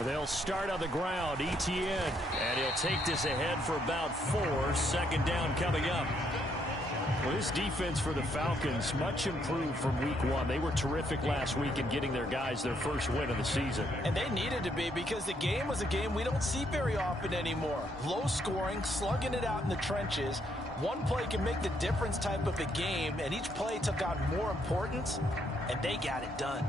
They'll start on the ground. Etienne. And he'll take this ahead for about 4. 2nd down coming up. Well, this defense for the Falcons, much improved from week 1. They were terrific last week in getting their guys their first win of the season. And they needed to be, because the game was a game we don't see very often anymore. Low scoring, slugging it out in the trenches. One play can make the difference type of a game, and each play took on more importance, and they got it done.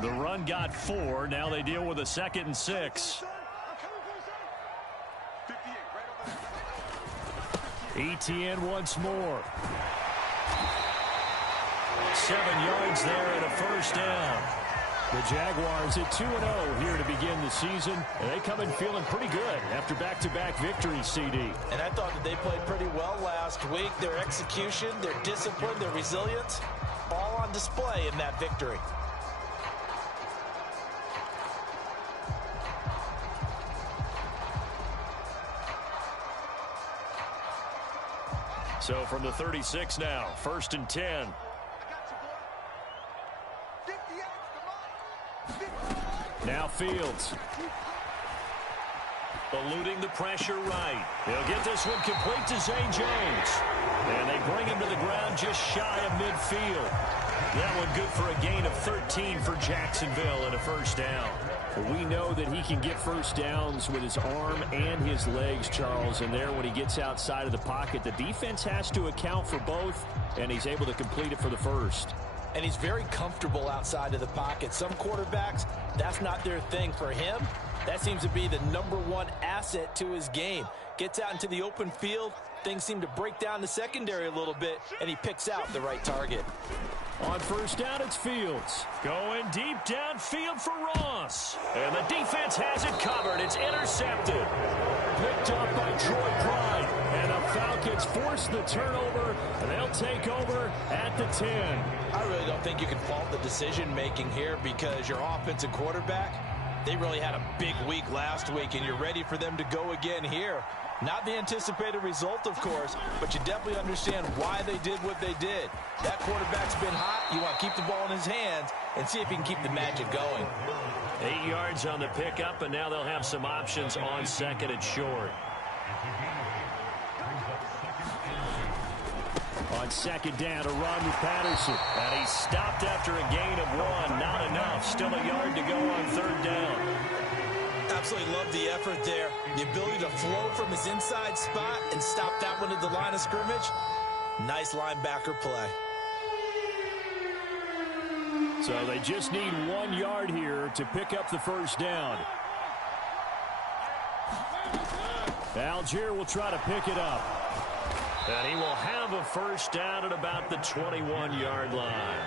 The run got 4. Now they deal with a 2nd and 6. Etienne once more. 7 yards there and a 1st down. The Jaguars at 2-0 here to begin the season. And they come in feeling pretty good after back-to-back victories, CD. And I thought that they played pretty well last week. Their execution, their discipline, their resilience, all on display in that victory. So from the 36 now, 1st and 10. Now Fields. Eluding the pressure right. He'll get this one complete to Zay Jones. And they bring him to the ground just shy of midfield. That one good for a gain of 13 for Jacksonville and a 1st down. We know that he can get 1st downs with his arm and his legs, Charles, and there when he gets outside of the pocket, the defense has to account for both, and he's able to complete it for the 1st. And he's very comfortable outside of the pocket. Some quarterbacks, that's not their thing. For him, that seems to be the #1 asset to his game. Gets out into the open field, things seem to break down the secondary a little bit, and he picks out the right target. On 1st down, it's Fields. Going deep downfield for Ross. And the defense has it covered. It's intercepted. Picked up by Troy Pride. And the Falcons force the turnover. And they'll take over at the 10. I really don't think you can fault the decision-making here, because your offensive quarterback, they really had a big week last week, and you're ready for them to go again here. Not the anticipated result, of course, but you definitely understand why they did what they did. That quarterback's been hot. You want to keep the ball in his hands and see if he can keep the magic going. 8 yards on the pickup, and now they'll have some options on 2nd and short. On 2nd down, a run with Patterson. And he's stopped after a gain of 1. Not enough. Still a yard to go on 3rd down. Absolutely love the effort there. The ability to flow from his inside spot and stop that one at the line of scrimmage. Nice linebacker play. So they just need 1 yard here to pick up the 1st down. Algier will try to pick it up. And he will have a 1st down at about the 21-yard line.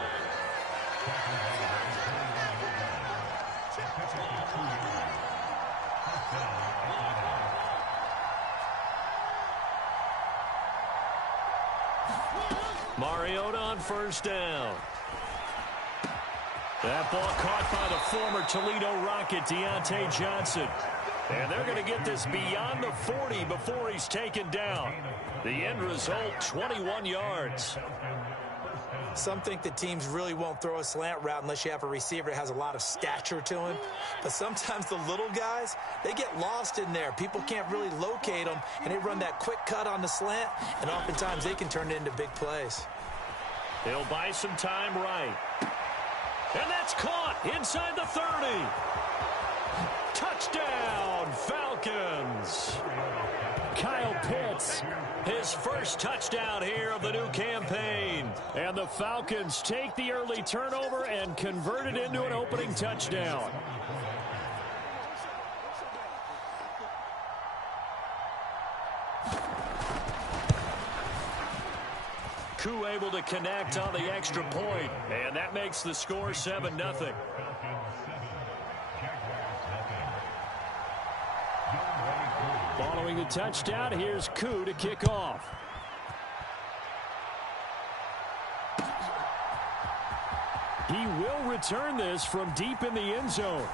Mariota on 1st down. That ball caught by the former Toledo Rocket, Deontay Johnson. And they're going to get this beyond the 40 before he's taken down. The end result, 21 yards. Some think that teams really won't throw a slant route unless you have a receiver that has a lot of stature to him. But sometimes the little guys, they get lost in there. People can't really locate them, and they run that quick cut on the slant, and oftentimes they can turn it into big plays. They'll buy some time right. And that's caught inside the 30. Touchdown, Falcons. Kyle Pitts, his first touchdown here of the new campaign. And the Falcons take the early turnover and convert it into an opening touchdown. Koo able to connect on the extra point, and that makes the score 7-0. Following the touchdown, here's Koo to kick off. He will return this from deep in the end zone.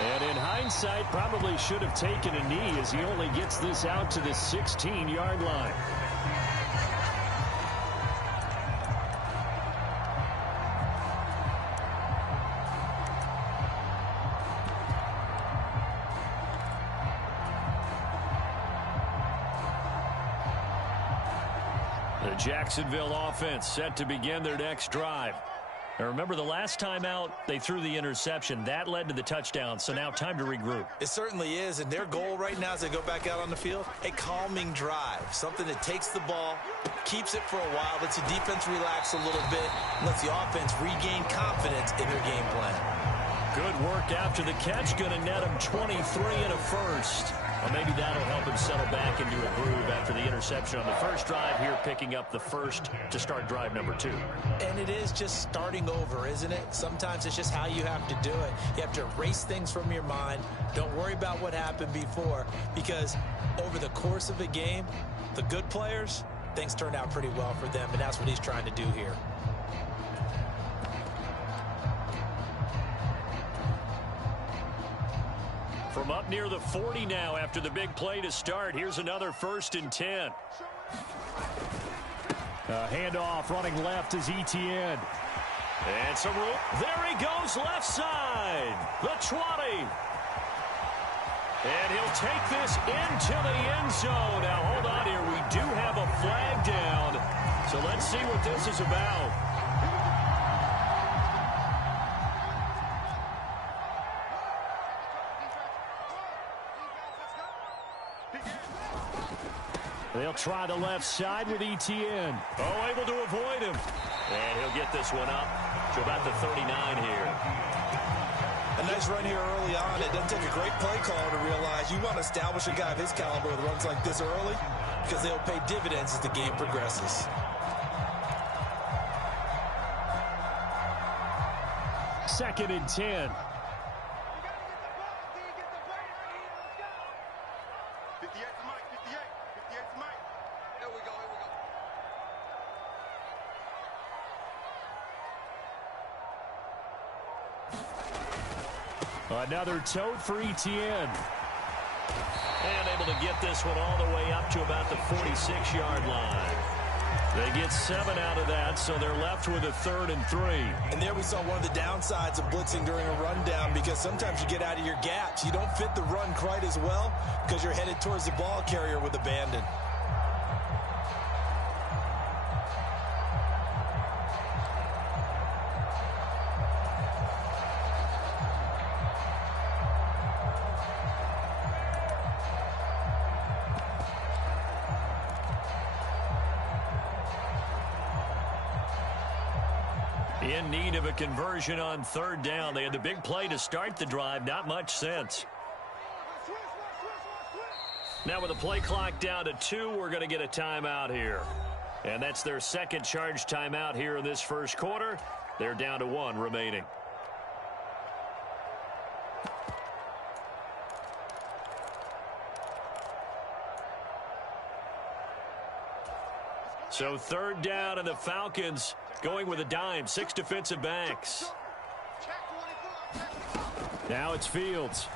And in hindsight, probably should have taken a knee as he only gets this out to the 16-yard line. The Jacksonville offense set to begin their next drive. Now remember, the last time out, they threw the interception. That led to the touchdown, so now time to regroup. It certainly is, and their goal right now as they go back out on the field, a calming drive, something that takes the ball, keeps it for a while, lets the defense relax a little bit, and lets the offense regain confidence in their game plan. Good work after the catch. Going to net him 23 and a first. Well, maybe that'll help him settle back into a groove after the interception on the first drive here, picking up the first to start drive number 2. And it is just starting over, isn't it? Sometimes it's just how you have to do it. You have to erase things from your mind. Don't worry about what happened before, because over the course of a game, the good players, things turned out pretty well for them, and that's what he's trying to do here. From up near the 40 now after the big play to start. Here's another 1st and 10. Handoff running left is Etienne. And some room. There he goes left side. The 20. And he'll take this into the end zone. Now hold on here. We do have a flag down. So let's see what this is about. They'll try the left side with Etienne. Oh, able to avoid him. And he'll get this one up to about the 39 here. A nice run here early on. It doesn't take a great play caller to realize you want to establish a guy of his caliber with runs like this early, because they'll pay dividends as the game progresses. Second and 10. Another tote for Etienne. And able to get this one all the way up to about the 46-yard line. They get 7 out of that, so they're left with a 3rd and 3. And there we saw one of the downsides of blitzing during a rundown, because sometimes you get out of your gaps. You don't fit the run quite as well because you're headed towards the ball carrier with abandon. In need of a conversion on 3rd down. They had the big play to start the drive. Not much sense. Now with the play clock down to 2, we're going to get a timeout here. And that's their second charge timeout here in this first quarter. They're down to 1 remaining. So 3rd down, and the Falcons going with a dime. 6 defensive backs. Now it's Fields.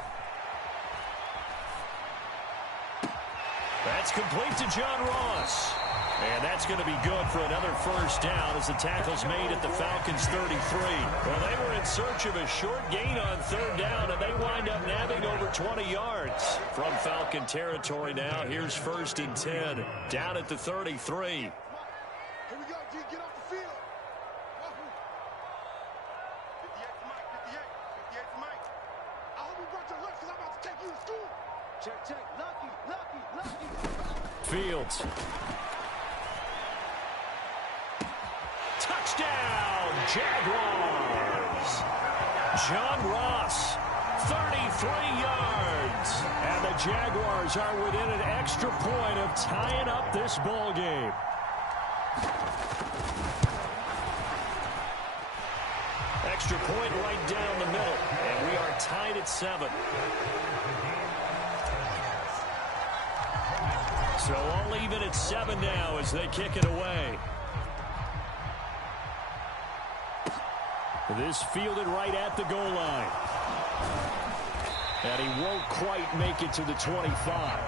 That's complete to John Ross. And that's going to be good for another first down as the tackle's made at the Falcons' 33. Well, they were in search of a short gain on 3rd down, and they wind up nabbing over 20 yards. From Falcon territory now, here's 1st and 10. Down at the 33. Here we go, G. Get off the field. 58 to Mike. I hope you brought your lunch because I'm about to take you to school. Check. Lucky. Fields. Touchdown, Jaguars. John Ross, 33 yards. And the Jaguars are within an extra point of tying up this ball game. Extra point right down the middle, and we are tied at 7. So all even at 7 now as they kick it away. This fielded right at the goal line. And he won't quite make it to the 25.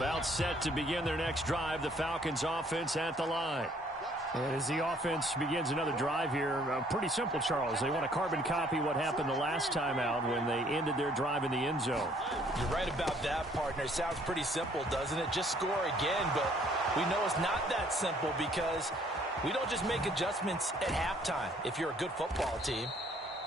About set to begin their next drive, the Falcons offense at the line. And as the offense begins another drive here, pretty simple, Charles. They want to carbon copy what happened the last time out when they ended their drive in the end zone. You're right about that, partner. It sounds pretty simple, doesn't it? Just score again, but we know it's not that simple because we don't just make adjustments at halftime if you're a good football team.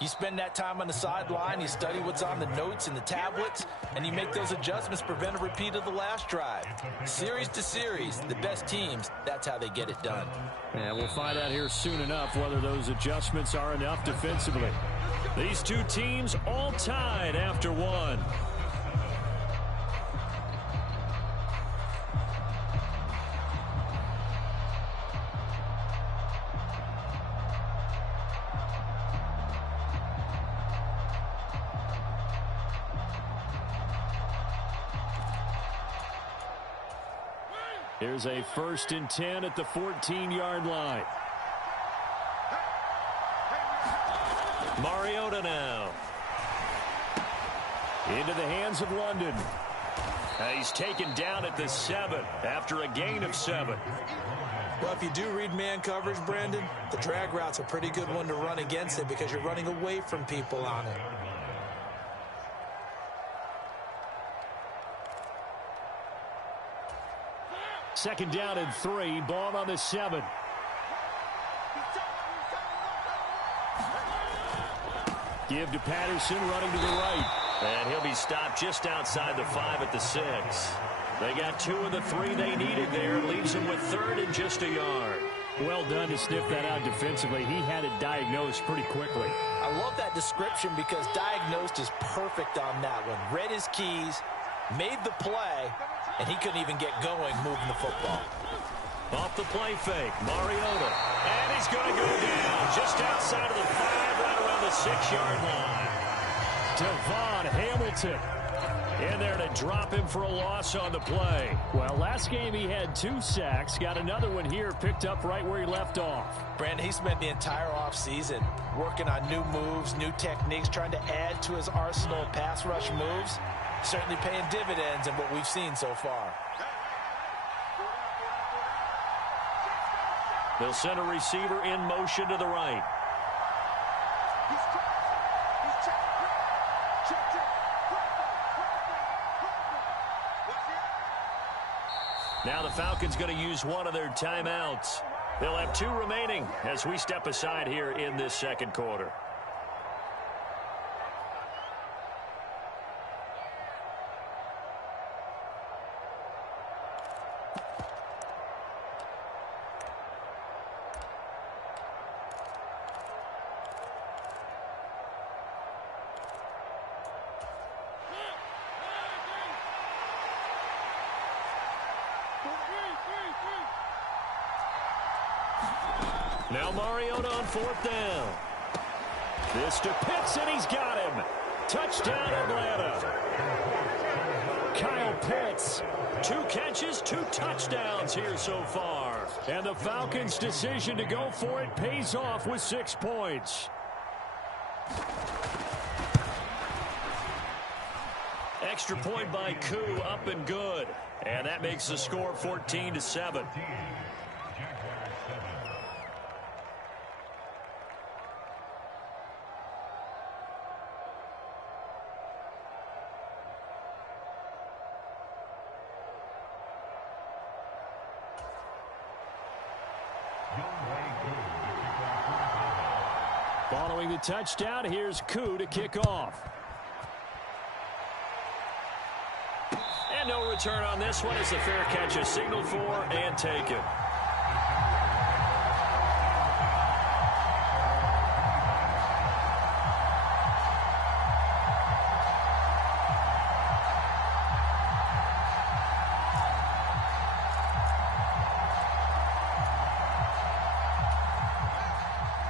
You spend that time on the sideline, you study what's on the notes and the tablets, and you make those adjustments to prevent a repeat of the last drive. Series to series, the best teams, that's how they get it done. And we'll find out here soon enough whether those adjustments are enough defensively. These two teams all tied after one. Here's a 1st and 10 at the 14-yard line. Mariota now. Into the hands of London. He's taken down at the 7 after a gain of 7. Well, if you do read man coverage, Brandon, the drag route's a pretty good one to run against it because you're running away from people on it. Second down and 3, ball on the 7. Give to Patterson, running to the right. And he'll be stopped just outside the 5 at the 6. They got 2 of the 3 they needed there. Leaves them with 3rd and just a yard. Well done to sniff that out defensively. He had it diagnosed pretty quickly. I love that description because diagnosed is perfect on that one. Read his keys, made the play, and he couldn't even get going moving the football. Off the play fake, Mariota. And he's going to go down just outside of the 5, right around the 6-yard line. Devon Hamilton in there to drop him for a loss on the play. Well, last game he had 2 sacks. Got another one here, picked up right where he left off. Brandon, he spent the entire offseason working on new moves, new techniques, trying to add to his arsenal of pass rush moves. Certainly paying dividends in what we've seen so far. They'll send a receiver in motion to the right. Now the Falcons going to use one of their timeouts. They'll have 2 remaining as we step aside here in this second quarter. Now Mariota on 4th down. This to Pitts, and he's got him. Touchdown, Atlanta. Kyle Pitts, 2 catches, 2 touchdowns here so far. And the Falcons' decision to go for it pays off with 6 points. Extra point by Koo, up and good. And that makes the score 14-7. Following the touchdown, here's Koo to kick off. And no return on this one as the fair catch is signaled for and taken.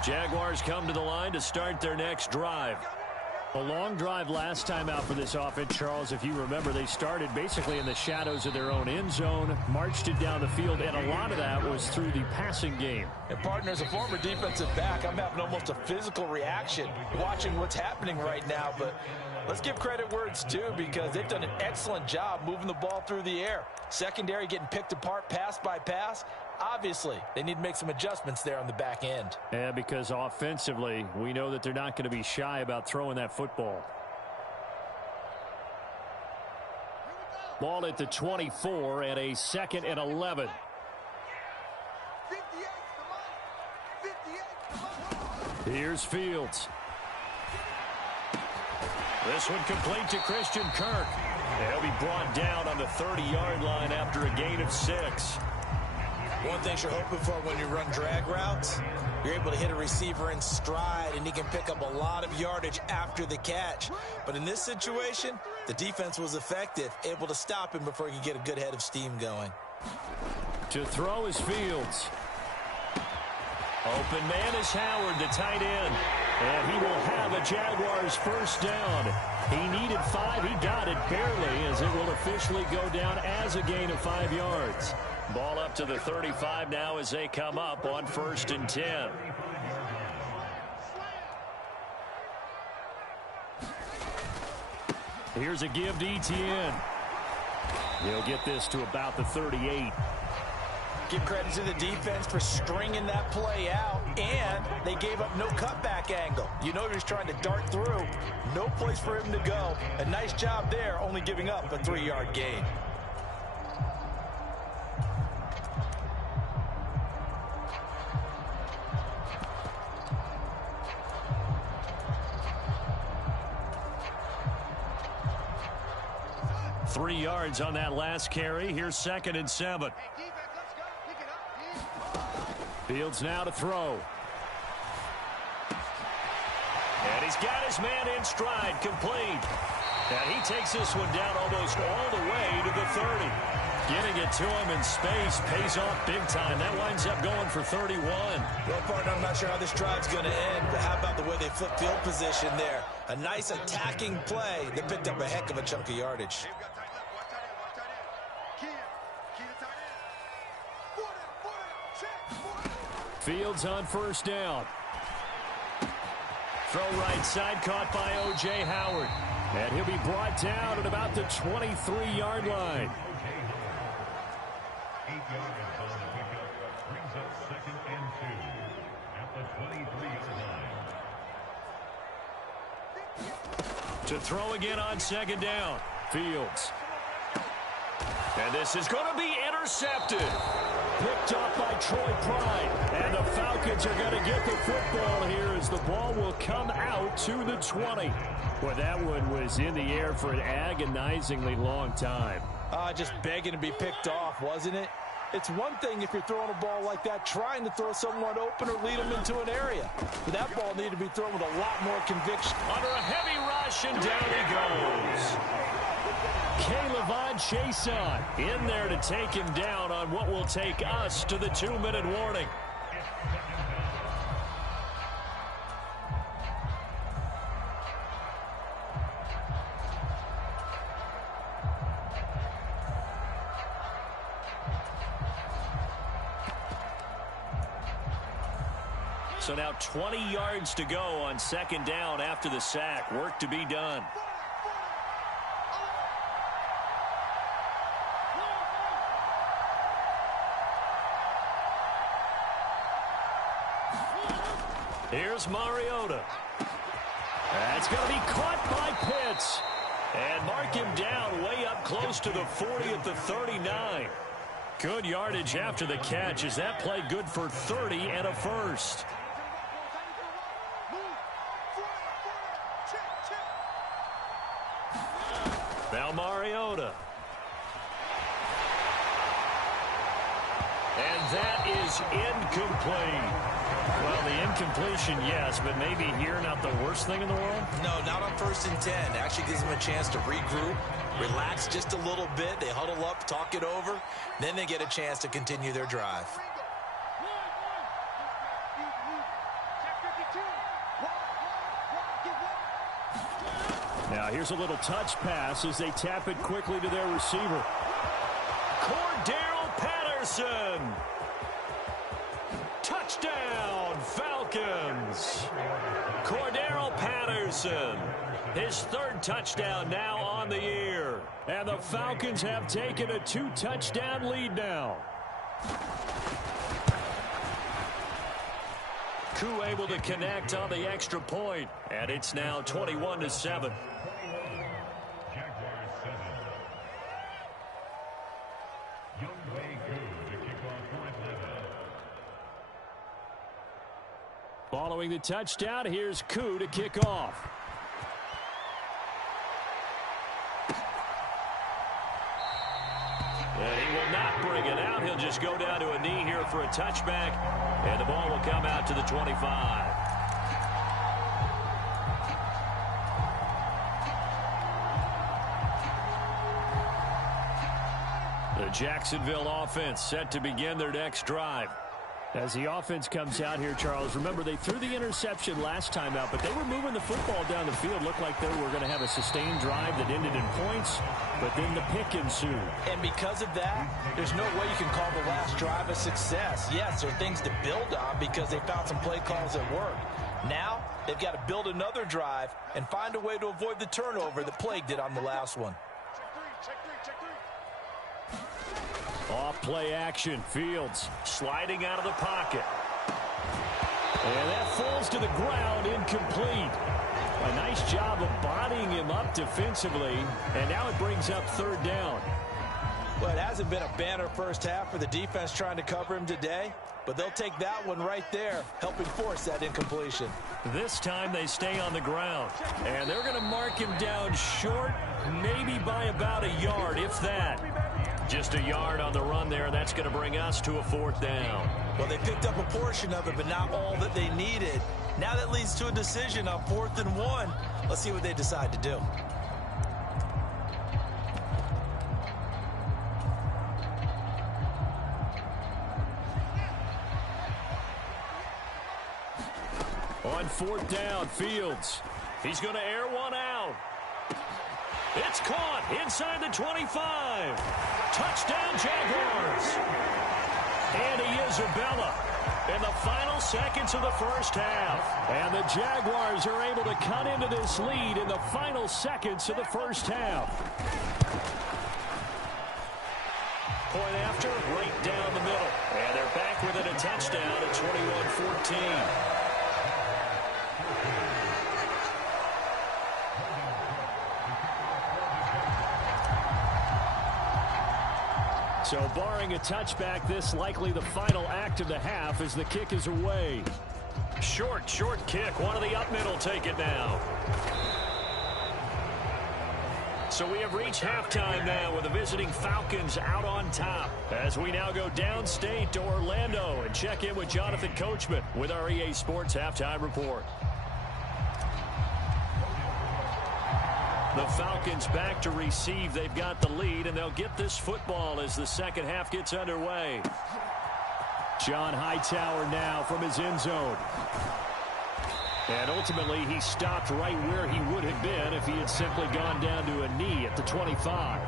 Jaguars come to the line to start their next drive. A long drive last time out for this offense, Charles. If you remember, they started basically in the shadows of their own end zone, marched it down the field, and a lot of that was through the passing game. And, partner, as a former defensive back, I'm having almost a physical reaction watching what's happening right now. But let's give credit where it's due, because they've done an excellent job moving the ball through the air. Secondary getting picked apart pass by pass. Obviously, they need to make some adjustments there on the back end. Yeah, because offensively, we know that they're not going to be shy about throwing that football. Ball at the 24 and a 2nd and 11. Here's Fields. This one complete to Christian Kirk. He'll be brought down on the 30-yard line after a gain of 6. One thing you're hoping for when you run drag routes, you're able to hit a receiver in stride, and he can pick up a lot of yardage after the catch. But in this situation, the defense was effective, able to stop him before he could get a good head of steam going. To throw is Fields. Open man is Howard, the tight end. And he will have a Jaguars first down. He needed 5. He got it barely, as it will officially go down as a gain of 5 yards. Ball up to the 35 now as they come up on 1st and 10. Here's a give to Etienne. He'll get this to about the 38. Give credit to the defense for stringing that play out, and they gave up no cutback angle. You know he was trying to dart through. No place for him to go. A nice job there, only giving up a 3-yard gain. Three yards on that last carry. Here's 2nd and 7. Fields now to throw. And he's got his man in stride, complete. And he takes this one down almost all the way to the 30. Getting it to him in space pays off big time. That winds up going for 31. Well, partner, I'm not sure how this drive's going to end, but how about the way they flip field position there? A nice attacking play that picked up a heck of a chunk of yardage. Fields on first down. Throw right side, caught by O.J. Howard. And he'll be brought down at about the 23-yard line. To throw again on 2nd down. Fields. And this is going to be intercepted. Picked off by Troy Pride. And the Falcons are going to get the football here as the ball will come out to the 20. Well, that one was in the air for an agonizingly long time. Just begging to be picked off, wasn't it? It's one thing if you're throwing a ball like that, trying to throw someone open or lead them into an area. But that ball needed to be thrown with a lot more conviction. Under a heavy rush, and down he goes. K'Lavon Chaisson in there to take him down on what will take us to the 2-minute warning. So now 20 yards to go on 2nd down after the sack. Work to be done. Here's Mariota. That's going to be caught by Pitts. And mark him down way up close to the 40 at the 39. Good yardage after the catch. Is that play good for 30 and a first? Now Mariota. And that is incomplete. Well, the incompletion, yes, but maybe here not the worst thing in the world? No, not on 1st and 10. Actually gives them a chance to regroup, relax just a little bit. They huddle up, talk it over. Then they get a chance to continue their drive. Now here's a little touch pass as they tap it quickly to their receiver. Cordero Patterson. Touchdown, Falcons. Cordero Patterson. His third touchdown now on the year. And the Falcons have taken a 2-touchdown lead now. Koo able to connect on the extra point. And it's now 21-7. Following the touchdown, here's Koo to kick off. And he will not bring it out. He'll just go down to a knee here for a touchback. And the ball will come out to the 25. The Jacksonville offense set to begin their next drive. As the offense comes out here, Charles, remember they threw the interception last time out, but they were moving the football down the field. Looked like they were going to have a sustained drive that ended in points, but then the pick ensued. And because of that, there's no way you can call the last drive a success. Yes, there are things to build on because they found some play calls that work. Now, they've got to build another drive and find a way to avoid the turnover that plagued it on the last one. Off play action. Fields sliding out of the pocket. And that falls to the ground, incomplete. A nice job of bodying him up defensively. And now it brings up third down. Well, it hasn't been a banner first half for the defense trying to cover him today. But they'll take that one right there, helping force that incompletion. This time they stay on the ground. And they're going to mark him down short, maybe by about a yard, if that. Just a yard on the run there. That's going to bring us to a fourth down. Well, they picked up a portion of it, but not all that they needed. Now that leads to a decision on 4th and 1. Let's see what they decide to do. On 4th down, Fields. He's going to air one out. It's caught inside the 25. Touchdown, Jaguars. Andy Isabella in the final seconds of the first half. And the Jaguars are able to cut into this lead in the final seconds of the first half. Point after, right down the middle. And they're back within a touchdown at 21-14. So barring a touchback, this likely the final act of the half as the kick is away. Short kick. One of the up middle take it now. So we have reached halftime now with the visiting Falcons out on top. As we now go downstate to Orlando and check in with Jonathan Coachman with our EA Sports Halftime Report. The Falcons back to receive. They've got the lead, and they'll get this football as the second half gets underway. John Hightower now from his end zone. And ultimately, he stopped right where he would have been if he had simply gone down to a knee at the 25.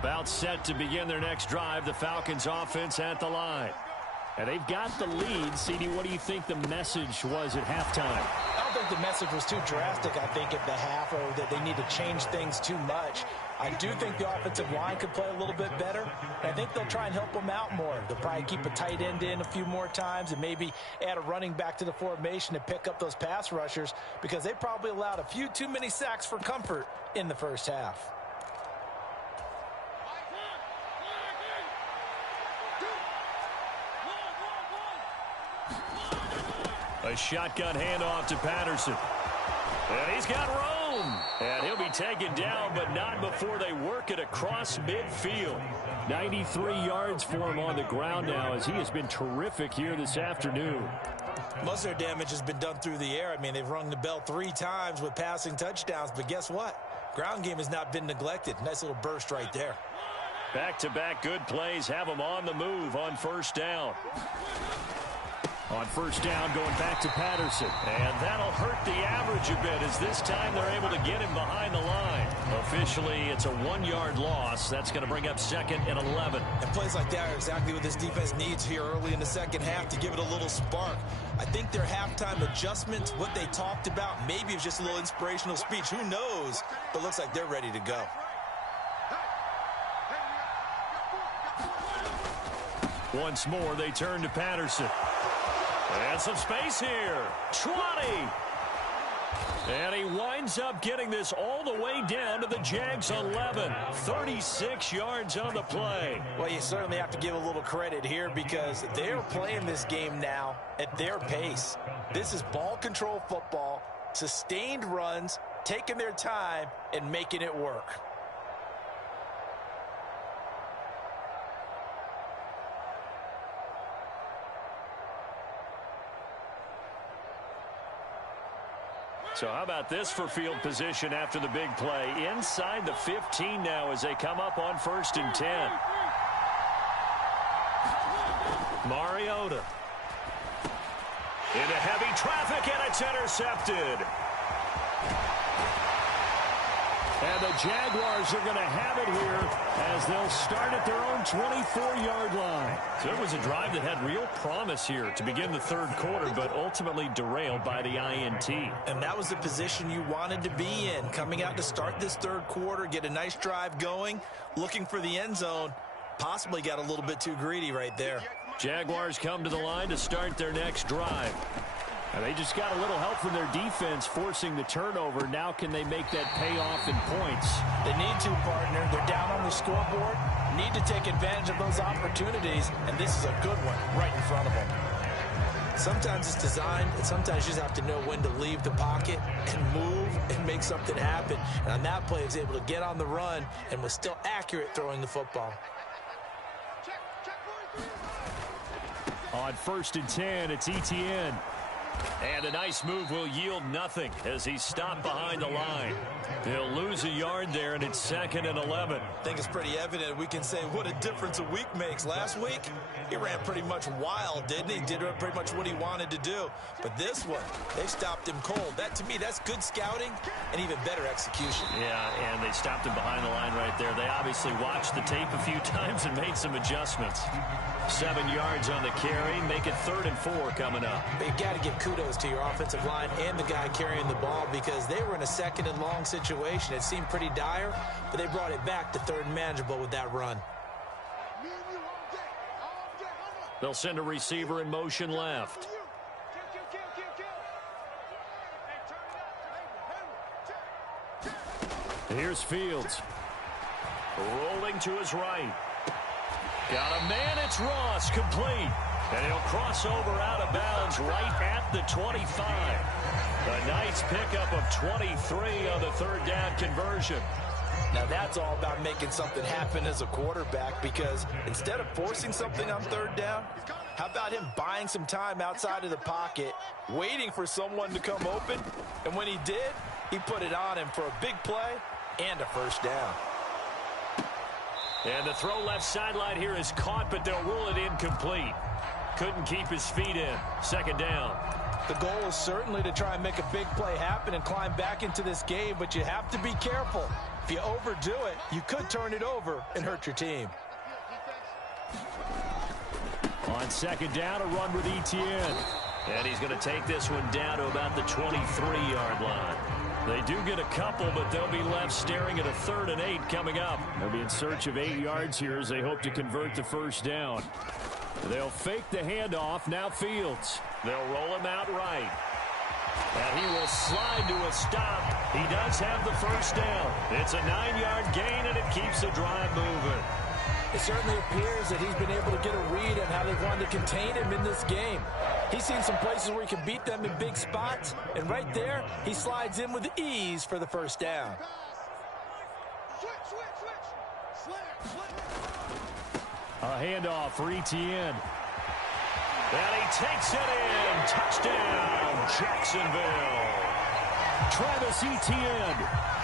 About set to begin their next drive, the Falcons offense at the line. And they've got the lead. CD, what do you think the message was at halftime? I don't think the message was too drastic, I think, at the half, or that they need to change things too much. I do think the offensive line could play a little bit better, and I think they'll try and help them out more. They'll probably keep a tight end in a few more times and maybe add a running back to the formation to pick up those pass rushers because they probably allowed a few too many sacks for comfort in the first half. A shotgun handoff to Patterson. And he's got room. boom. And he'll be taken down, but not before they work it across midfield. 93 yards for him on the ground now, as he has been terrific here this afternoon. Most of their damage has been done through the air. I mean, they've rung the bell 3 times with passing touchdowns, but guess what? Ground game has not been neglected. Nice little burst right there. Back-to-back good plays have them on the move on first down. On first down, going back to Patterson. And that'll hurt the average a bit, as this time they're able to get him behind the line. Officially, it's a 1-yard loss. That's going to bring up 2nd and 11. And plays like that are exactly what this defense needs here early in the second half to give it a little spark. I think their halftime adjustments, what they talked about, maybe it's just a little inspirational speech. Who knows? But looks like they're ready to go. Once more, they turn to Patterson. And some space here. 20. And he winds up getting this all the way down to the Jags 11. 36 yards on the play. Well, you certainly have to give a little credit here because they're playing this game now at their pace. This is ball control football, sustained runs, taking their time, and making it work. So how about this for field position after the big play? Inside the 15 now as they come up on 1st and 10. Mariota. Into heavy traffic, and it's intercepted. And the Jaguars are going to have it here as they'll start at their own 24-yard line. So it was a drive that had real promise here to begin the third quarter, but ultimately derailed by the INT. And that was the position you wanted to be in. Coming out to start this third quarter, get a nice drive going, looking for the end zone. Possibly got a little bit too greedy right there. Jaguars come to the line to start their next drive. And they just got a little help from their defense forcing the turnover. Now can they make that pay off in points? They need to, partner. They're down on the scoreboard. Need to take advantage of those opportunities, and this is a good one right in front of them. Sometimes it's designed, and sometimes you just have to know when to leave the pocket and move and make something happen. And on that play, he was able to get on the run and was still accurate throwing the football. On 1st and 10, it's Etienne. And a nice move will yield nothing as he's stopped behind the line. They'll lose a yard there, and it's 2nd and 11. I think it's pretty evident. We can say what a difference a week makes. Last week, he ran pretty much wild, didn't he? Did pretty much what he wanted to do. But this one, they stopped him cold. That, to me, that's good scouting and even better execution. Yeah, and they stopped him behind the line right there. They obviously watched the tape a few times and made some adjustments. 7 yards on the carry. Make it 3rd and 4 coming up. But you got to give kudos to your offensive line and the guy carrying the ball because they were in a 2nd and long situation. It seemed pretty dire, but they brought it back to 3rd and manageable with that run. They'll send a receiver in motion left. Here's Fields. Rolling to his right. Got a man, it's Ross, complete. And he'll cross over out of bounds right at the 25. A nice pickup of 23 on the 3rd down conversion. Now that's all about making something happen as a quarterback because instead of forcing something on 3rd down, how about him buying some time outside of the pocket, waiting for someone to come open, and when he did, he put it on him for a big play and a 1st down. And the throw left sideline here is caught, but they'll rule it incomplete. Couldn't keep his feet in. 2nd down. The goal is certainly to try and make a big play happen and climb back into this game, but you have to be careful. If you overdo it, you could turn it over and hurt your team. On 2nd down, a run with Etienne. And he's going to take this one down to about the 23-yard line. They do get a couple, but they'll be left staring at a 3rd and 8 coming up. They'll be in search of 8 yards here as they hope to convert the 1st down. They'll fake the handoff. Now Fields. They'll roll him out right. And he will slide to a stop. He does have the 1st down. It's a 9-yard gain, and it keeps the drive moving. It certainly appears that he's been able to get a read on how they wanted to contain him in this game. He's seen some places where he can beat them in big spots, and right there, he slides in with ease for the first down. A handoff for Etienne. And he takes it in. Touchdown, Jacksonville. Travis Etienne,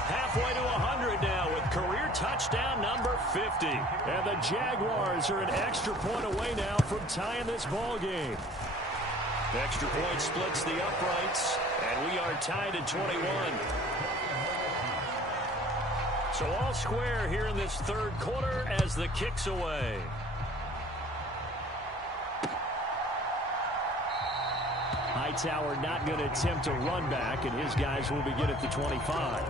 halfway to 100 now with career touchdown number 50. And the Jaguars are an extra point away now from tying this ball game. Extra point splits the uprights, and we are tied at 21. So all square here in this third quarter as the kick's away. Hightower not going to attempt a run back, and his guys will begin at the 25.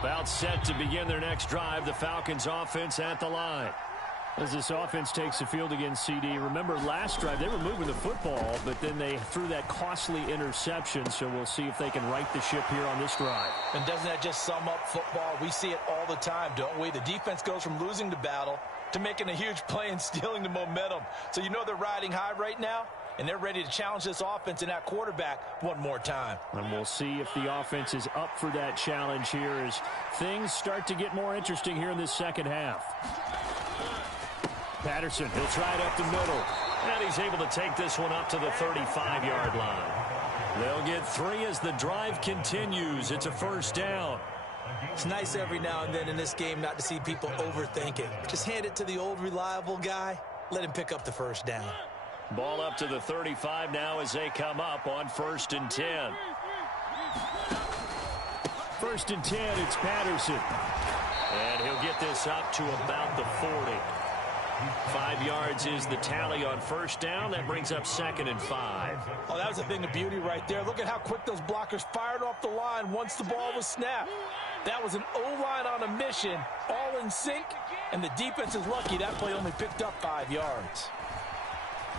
About set to begin their next drive, the Falcons offense at the line. As this offense takes the field against CD, remember last drive they were moving the football, but then they threw that costly interception, so we'll see if they can right the ship here on this drive. And doesn't that just sum up football? We see it all the time, don't we? The defense goes from losing the battle to making a huge play and stealing the momentum. So you know they're riding high right now, and they're ready to challenge this offense and that quarterback one more time. And we'll see if the offense is up for that challenge here as things start to get more interesting here in this second half. Patterson, he'll try it up the middle. And he's able to take this one up to the 35-yard line. They'll get 3 as the drive continues. It's a first down. It's nice every now and then in this game not to see people overthink it. Just hand it to the old reliable guy. Let him pick up the first down. Ball up to the 35 now as they come up on 1st and 10. 1st and 10, it's Patterson. And he'll get this up to about the 40. 5 yards is the tally on first down. That brings up 2nd and 5. Oh, that was a thing of beauty right there. Look at how quick those blockers fired off the line once the ball was snapped. That was an O-line on a mission, all in sync, and the defense is lucky that play only picked up 5 yards.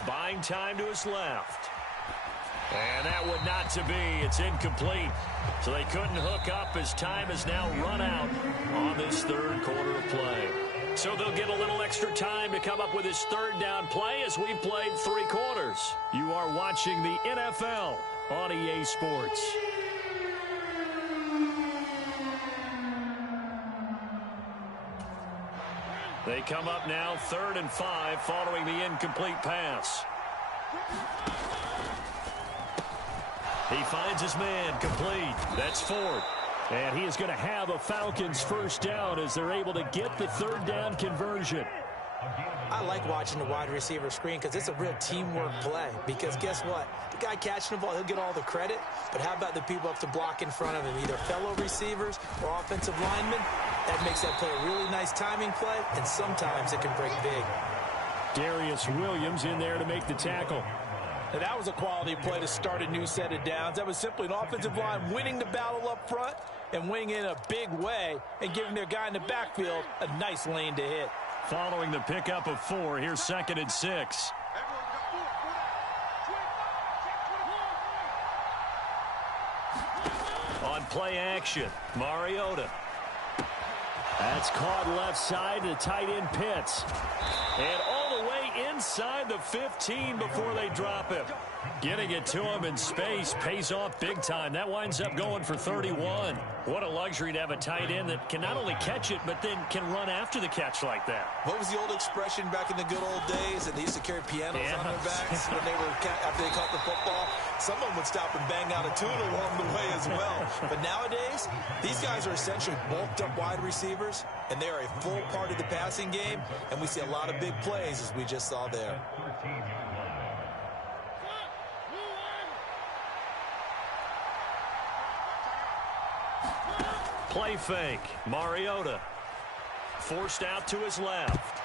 Buying time to his left. And that would not to be. It's incomplete. So they couldn't hook up as time has now run out on this third quarter of play. So they'll get a little extra time to come up with his third down play as we've played 3 quarters. You are watching the NFL on EA Sports. They come up now 3rd and 5 following the incomplete pass. He finds his man complete. That's Ford. And he is going to have a Falcons first down as they're able to get the third down conversion. I like watching the wide receiver screen because it's a real teamwork play. Because guess what? The guy catching the ball, he'll get all the credit. But how about the people up to block in front of him, either fellow receivers or offensive linemen? That makes that play a really nice timing play, and sometimes it can break big. Darius Williams in there to make the tackle. Now that was a quality play to start a new set of downs. That was simply an offensive line winning the battle up front and winning in a big way and giving their guy in the backfield a nice lane to hit. Following the pickup of 4, here's 2nd and 6. On play action, Mariota. That's caught left side to tight end Pitts. And all the way inside the 15 before they drop him. Getting it to him in space pays off big time. That winds up going for 31. What a luxury to have a tight end that can not only catch it, but then can run after the catch like that. What was the old expression back in the good old days? And they used to carry pianos on their backs when they were after they caught the football. Someone would stop and bang out a tune along the way as well. But nowadays, these guys are essentially bulked up wide receivers, and they are a full part of the passing game. And we see a lot of big plays as we just saw there. Play fake. Mariota. Forced out to his left.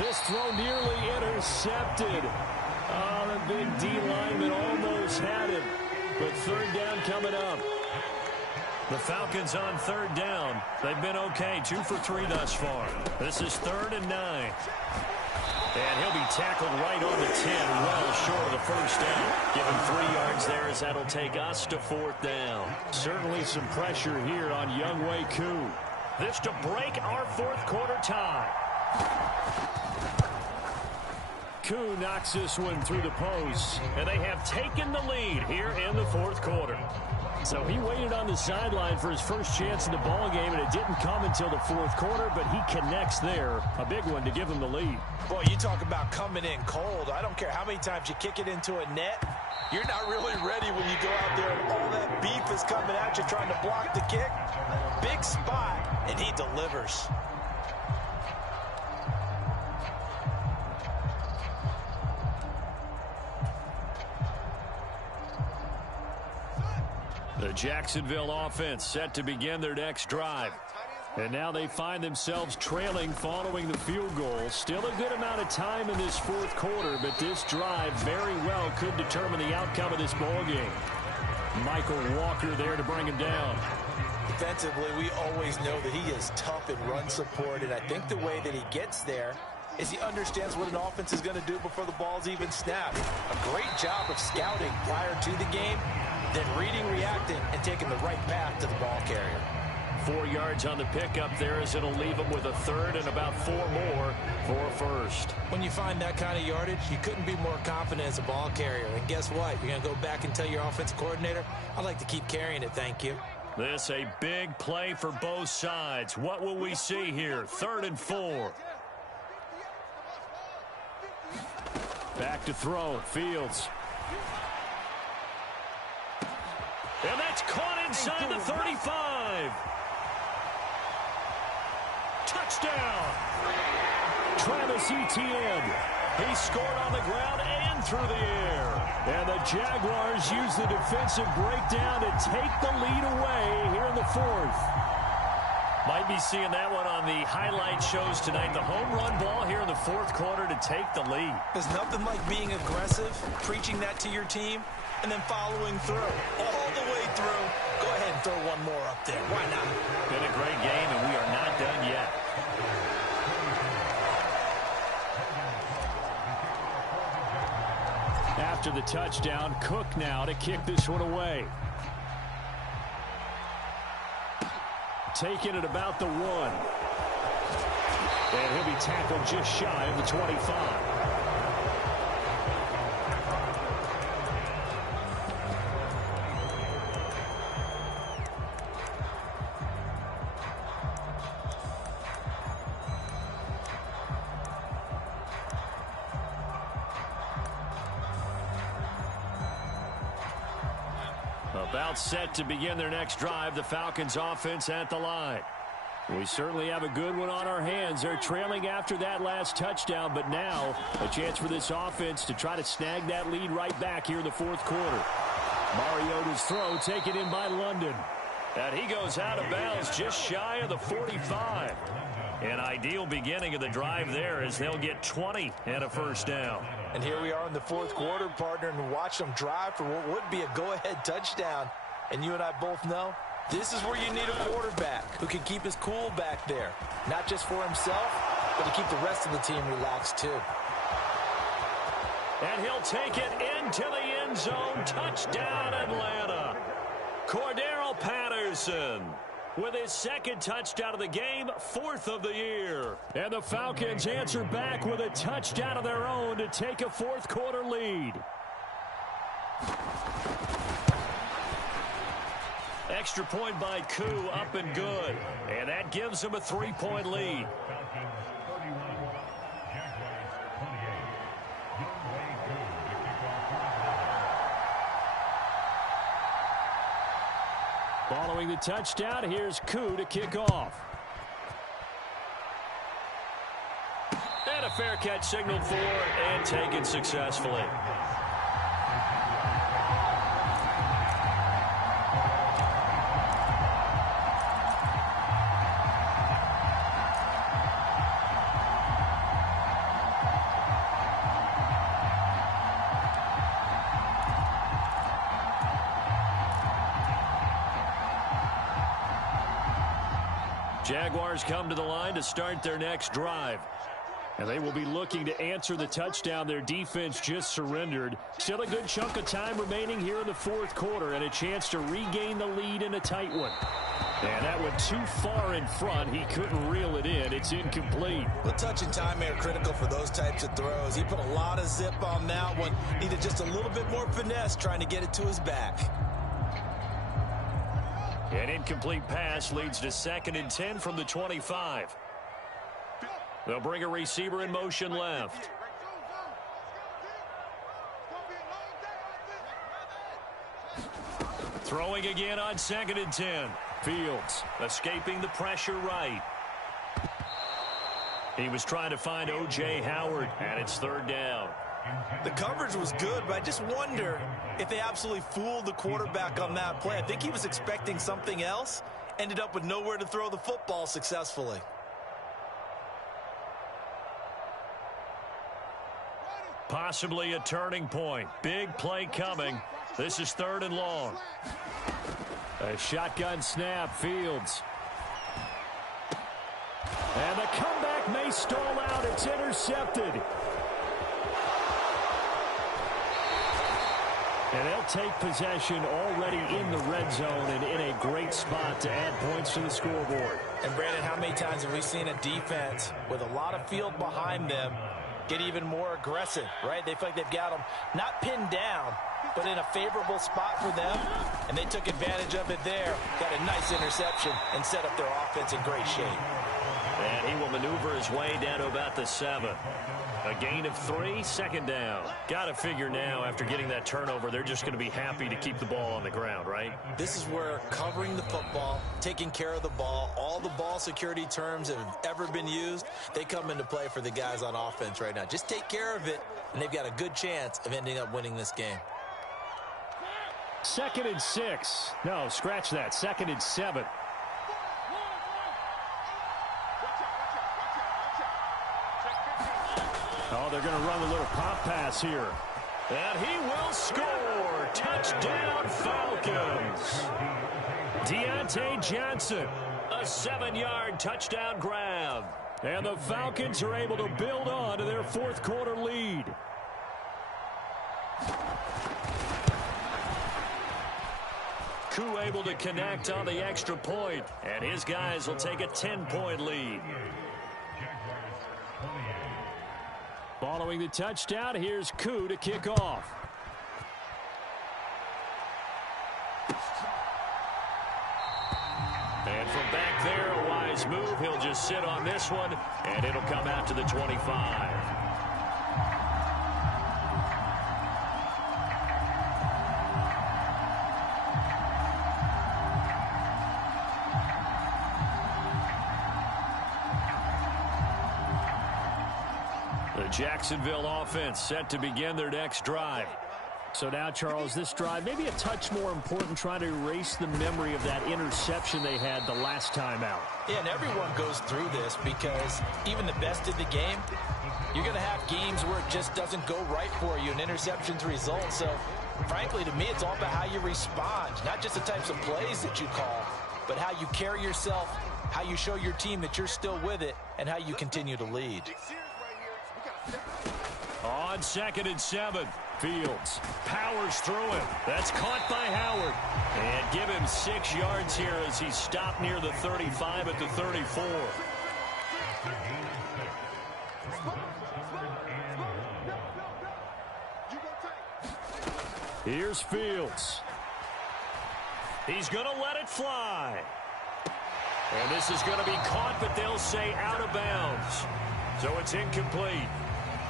This throw nearly intercepted. Oh, the big D lineman almost had it. But third down coming up. The Falcons on third down. They've been okay. 2 for 3 thus far. This is 3rd and 9. And he'll be tackled right on the 10, well short of the first down. Give him 3 yards there as that'll take us to 4th down. Certainly some pressure here on Younghoe Koo. This to break our 4th quarter tie. Koo knocks this one through the post, and they have taken the lead here in the fourth quarter. So he waited on the sideline for his first chance in the ball game, and it didn't come until the fourth quarter, but he connects there. A big one to give him the lead. Boy, you talk about coming in cold. I don't care how many times you kick it into a net. You're not really ready when you go out there and all that beef is coming at you trying to block the kick. Big spot, and he delivers. The Jacksonville offense set to begin their next drive. And now they find themselves trailing following the field goal. Still a good amount of time in this fourth quarter, but this drive very well could determine the outcome of this ball game. Michael Walker there to bring him down. Defensively, we always know that he is tough in run support, and I think the way that he gets there is he understands what an offense is going to do before the ball's even snapped. A great job of scouting prior to the game, then reading, reacting, and taking the right path to the ball carrier. 4 yards on the pickup there as it'll leave him with a third and about 4 more for a first. When you find that kind of yardage, you couldn't be more confident as a ball carrier. And guess what? You're going to go back and tell your offensive coordinator, I'd like to keep carrying it, thank you. This a big play for both sides. What will we see here? 3rd and 4. Back to throw. Fields. And that's caught inside the 35. Touchdown. Travis Etienne. He scored on the ground and through the air. And the Jaguars use the defensive breakdown to take the lead away here in the fourth. Might be seeing that one on the highlight shows tonight. The home run ball here in the fourth quarter to take the lead. There's nothing like being aggressive, preaching that to your team, and then following through. All the way through. Go ahead and throw one more up there. Why not? Been a great game, and we are not done yet. After the touchdown, Cook now to kick this one away. Taking it about the 1. And he'll be tackled just shy of the 25. About set to begin their next drive, the Falcons offense at the line. We certainly have a good one on our hands. They're trailing after that last touchdown, but now a chance for this offense to try to snag that lead right back here in the fourth quarter. Mariota's throw taken in by London. And he goes out of bounds just shy of the 45. An ideal beginning of the drive there as they'll get 20 and a first down. And here we are in the fourth quarter, partner, and watch them drive for what would be a go-ahead touchdown. And you and I both know this is where you need a quarterback who can keep his cool back there. Not just for himself, but to keep the rest of the team relaxed too. And he'll take it into the end zone. Touchdown, Atlanta. Cordero Patterson with his second touchdown of the game, 4th of the year. And the Falcons answer back with a touchdown of their own to take a fourth quarter lead. Extra point by Koo, up and good. And that gives them a 3-point lead. Following the touchdown, here's Koo to kick off. And a fair catch signaled for and taken successfully. Jaguars come to the line to start their next drive. And they will be looking to answer the touchdown their defense just surrendered. Still a good chunk of time remaining here in the fourth quarter and a chance to regain the lead in a tight one. And that went too far in front. He couldn't reel it in. It's incomplete. The touch and time are critical for those types of throws. He put a lot of zip on that one. Needed just a little bit more finesse trying to get it to his back. An incomplete pass leads to 2nd and 10 from the 25. They'll bring a receiver in motion left. Throwing again on 2nd and 10. Fields escaping the pressure right. He was trying to find O.J. Howard, and it's 3rd down. The coverage was good, but I just wonder if they absolutely fooled the quarterback on that play. I think he was expecting something else, ended up with nowhere to throw the football successfully. Possibly a turning point. Big play coming. This is 3rd and long. A shotgun snap, Fields. And the comeback may stall out. It's intercepted. And they'll take possession already in the red zone and in a great spot to add points to the scoreboard. And Brandon, how many times have we seen a defense with a lot of field behind them get even more aggressive, right? They feel like they've got them not pinned down, but in a favorable spot for them, and they took advantage of it there. Got a nice interception and set up their offense in great shape. And he will maneuver his way down to about the 7. A gain of 3, 2nd down. Got to figure now, after getting that turnover, they're just going to be happy to keep the ball on the ground, right? This is where covering the football, taking care of the ball, all the ball security terms that have ever been used, they come into play for the guys on offense right now. Just take care of it, and they've got a good chance of ending up winning this game. 2nd and 6. No, scratch that. 2nd and 7. Oh, they're going to run a little pop pass here. And he will score. Touchdown, Falcons. Deontay Johnson, a 7-yard touchdown grab. And the Falcons are able to build on to their 4th quarter lead. Koo able to connect on the extra point, and his guys will take a 10-point lead. Following the touchdown, here's Koo to kick off. And from back there, a wise move. He'll just sit on this one, and it'll come out to the 25. The Jacksonville offense set to begin their next drive. So now, Charles, this drive maybe a touch more important, trying to erase the memory of that interception they had the last time out. Yeah, and everyone goes through this because even the best in the game, you're going to have games where it just doesn't go right for you, and interceptions result. So, frankly, to me, it's all about how you respond, not just the types of plays that you call, but how you carry yourself, how you show your team that you're still with it, and how you continue to lead. On 2nd and 7, Fields powers through him. That's caught by Howard. And give him 6 yards here as he stopped near the 35 at the 34. Here's Fields. He's going to let it fly. And this is going to be caught, but they'll say out of bounds. So it's incomplete.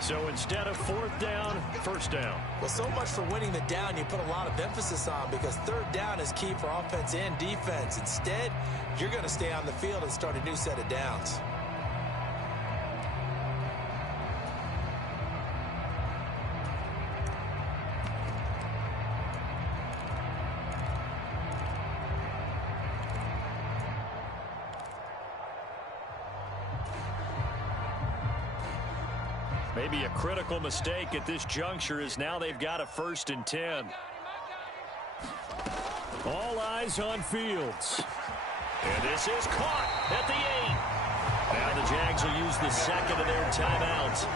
So instead of 4th down, 1st down. Well, so much for winning the down you put a lot of emphasis on, because 3rd down is key for offense and defense. Instead, you're going to stay on the field and start a new set of downs. Maybe a critical mistake at this juncture is now they've got a 1st and 10. All eyes on Fields. And this is caught at the 8. Now the Jags will use the second of their timeouts,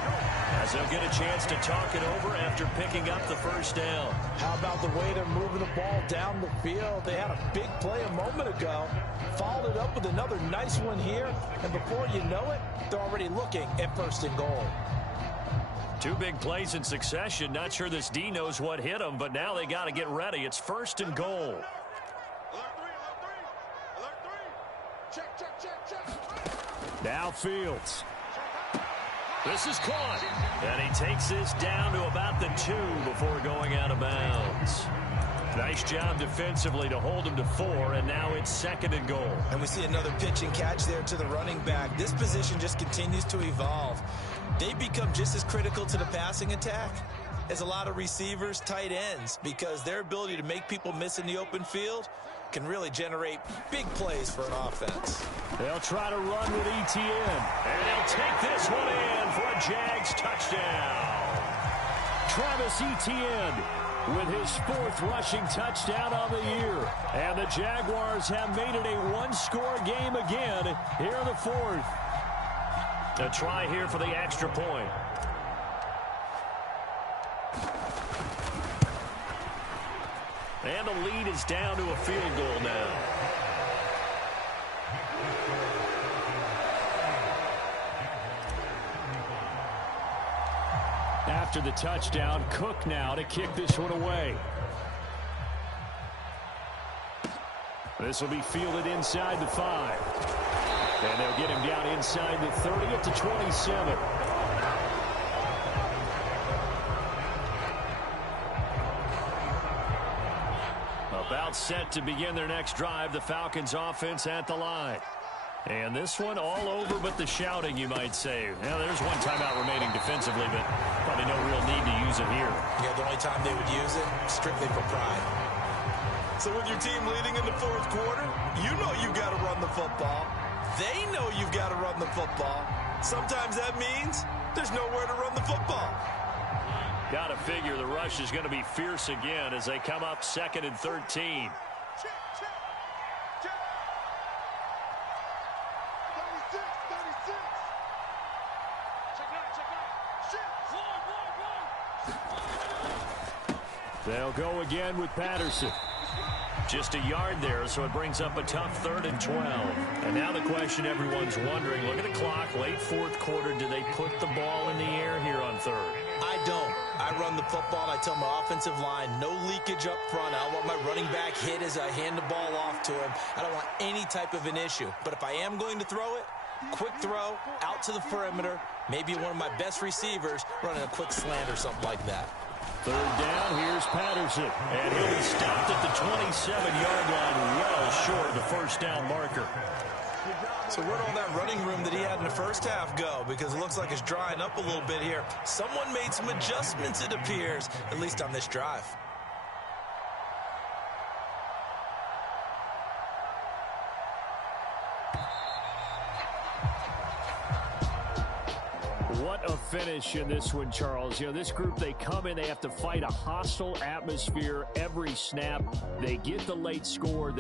as they'll get a chance to talk it over after picking up the first down. How about the way they're moving the ball down the field? They had a big play a moment ago, followed it up with another nice one here, and before you know it, they're already looking at first and goal. Two big plays in succession. Not sure this D knows what hit them, but now they got to get ready. It's first and goal. Now Fields. This is caught. And he takes this down to about the 2 before going out of bounds. Nice job defensively to hold him to 4, and now it's second and goal. And we see another pitch and catch there to the running back. This position just continues to evolve. They become just as critical to the passing attack as a lot of receivers, tight ends, because their ability to make people miss in the open field can really generate big plays for an offense. They'll try to run with ETN, and he'll take this one in for a Jags touchdown. Travis Etienne with his 4th rushing touchdown on the year. And the Jaguars have made it a one-score game again here in the 4th. A try here for the extra point. And the lead is down to a field goal now. After the touchdown, Cook now to kick this one away. This will be fielded inside the 5. And they'll get him down inside the 30 at the 27. About set to begin their next drive, the Falcons offense at the line. And this one all over but the shouting, you might say. Now, there's one timeout remaining defensively, but probably no real need to use it here. Yeah, the only time they would use it, strictly for pride. So with your team leading in the 4th quarter, you know you've got to run the football. They know you've got to run the football. Sometimes that means there's nowhere to run the football. Got to figure the rush is going to be fierce again as they come up 2nd and 13. They'll go again with Patterson. Just a yard there, so it brings up a tough 3rd and 12. And now the question everyone's wondering, look at the clock, late 4th quarter, do they put the ball in the air here on 3rd? I don't. I run the football, and I tell my offensive line, no leakage up front. I don't want my running back hit as I hand the ball off to him. I don't want any type of an issue. But if I am going to throw it, quick throw, out to the perimeter, maybe one of my best receivers running a quick slant or something like that. 3rd down, here's Patterson. And he'll be stopped at the 27-yard line, well short of the first down marker. So where'd all that running room that he had in the first half go? Because it looks like it's drying up a little bit here. Someone made some adjustments, it appears, at least on this drive. What a finish in this one, Charles. You know, this group, they come in, they have to fight a hostile atmosphere every snap. They get the late score.